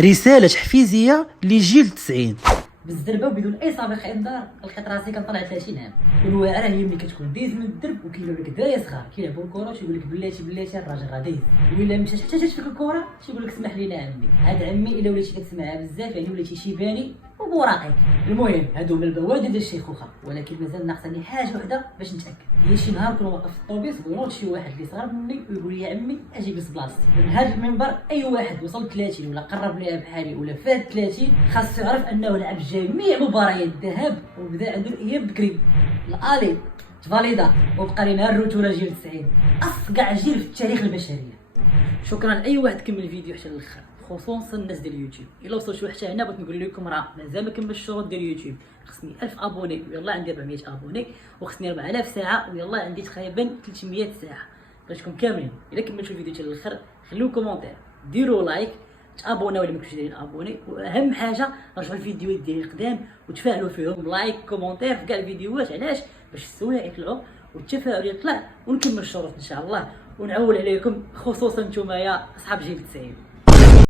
رسالة تحفيزية لجيل 90. بالزربه وبدون اي سابق انذار لقيت راسي كنطلع 30 عام. والواعره هي ملي كتكون دايز من الدرب وكيلعبوا لك الدراري صغار كيلعبوا الكره تيقول لك بلاتي الراجل راه دايز، وإلا مشى حتى جات فيك الكره تيقول لك اسمح لينا عمي. هاد عمي الا وليتي كتسمعها بزاف يعني وليتي شيباني وبوراقيك. المهم هادو هما البوادر ديال الشيخوخه، ولكن مازال ناقصني حاجه وحده باش نتاكد، هي شي نهار كون واقف في الطوبيس وينوض شي واحد اللي صغر مني ويقول لي يا عمي اجي جلس بلاصتي. من هذا المنبر اي واحد وصل 30 ولا قرب ليها بحالي ولا فات 30 خاصو يعرف انه لعب جميع مباريات الذهاب وبدا عنده الاياب بكري. الالي تفاليدا وبقى لينا الروتوره جيل 90 اصقع جيل في التاريخ البشريه. شكرا لاي واحد كمل الفيديو حتى للاخر، خصوصا الناس ديال اليوتيوب. الا وصلتوا حتى هنا بغيت نقول لكم راه مازال ما كملتش الشروط ديال اليوتيوب. خصني 1000 ابوني ويلا عندي 400 ابوني، وخصني 4000 ساعه ويلا عندي تقريبا 300 ساعه. بغيتكم كاملين الا كملتوا الفيديو حتى للاخر خليو كومونتير، ديروا لايك، تابوناو الا ما كنتوش دايرين ابوني، واهم حاجه رجعوا الفيديوهات ديالي القدام وتفاعلوا فيهم لايك كومونتير في كاع الفيديوهات. علاش؟ باش السوايع يطلعوا والتفاعل يطلع ونكمل الشروط ان شاء الله ونعول عليكم، خصوصا نتوما يا اصحاب جيل 90.